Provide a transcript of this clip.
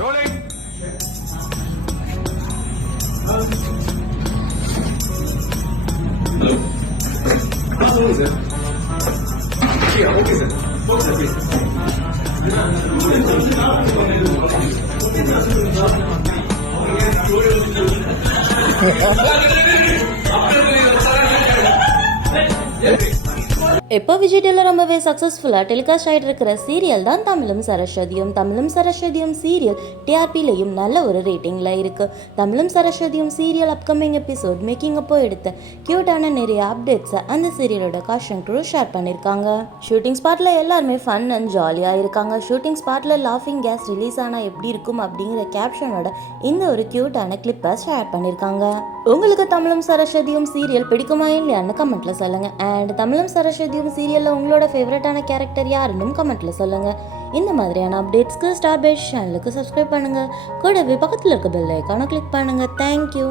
Hello. Sorry, sir. Yeah, okay, sir. Okay, sir, please. எப்போ விஜய்டியில் ரொம்பவே சக்ஸஸ்ஃபுல்லாக டெலிகாஸ்ட் ஆகிட்டு இருக்கிற சீரியல் தான் தமிழும் சரஸ்வதியும் சீரியல் டிஆர்பிலையும் நல்ல ஒரு ரேட்டிங்கில் இருக்குது. தமிழும் சரஸ்வதியும் சீரியல் அப்கமிங் எபிசோட் மேக்கிங் அப்போ எடுத்த க்யூட்டான நிறைய அப்டேட்ஸை அந்த சீரியலோட காஸ்டிங் க்ரூ ஷேர் பண்ணியிருக்காங்க. ஷூட்டிங் ஸ்பாட்டில் எல்லாருமே ஃபன் அண்ட் ஜாலியாக இருக்காங்க. ஷூட்டிங் ஸ்பாட்டில் லாஃபிங் கேஸ் ரிலீஸ் ஆனால் எப்படி இருக்கும் அப்படிங்கிற கேப்ஷனோட இந்த ஒரு க்யூட்டான கிளிப்பை ஷேர் பண்ணியிருக்காங்க. உங்களுக்கு தமிழும் சரஸ்வதியும் சீரியல் பிடிக்குமா இல்லையான்னு கமெண்ட்ல சொல்லுங்க. அண்ட் தமிழும் சரஸ்வதியும் சீரியல்ல உங்களோட ஃபேவரட்டான கேரக்டர் யாருன்னு கமெண்ட்ல சொல்லுங்க. இந்த மாதிரியான அப்டேட்ஸ்க்கு ஸ்டார் பேஸ் சேனலுக்கு சப்ஸ்கிரைப் பண்ணுங்க. கூடவே பக்கத்தில் இருக்க பெல் ஐகானை கிளிக் பண்ணுங்க. தேங்க்யூ.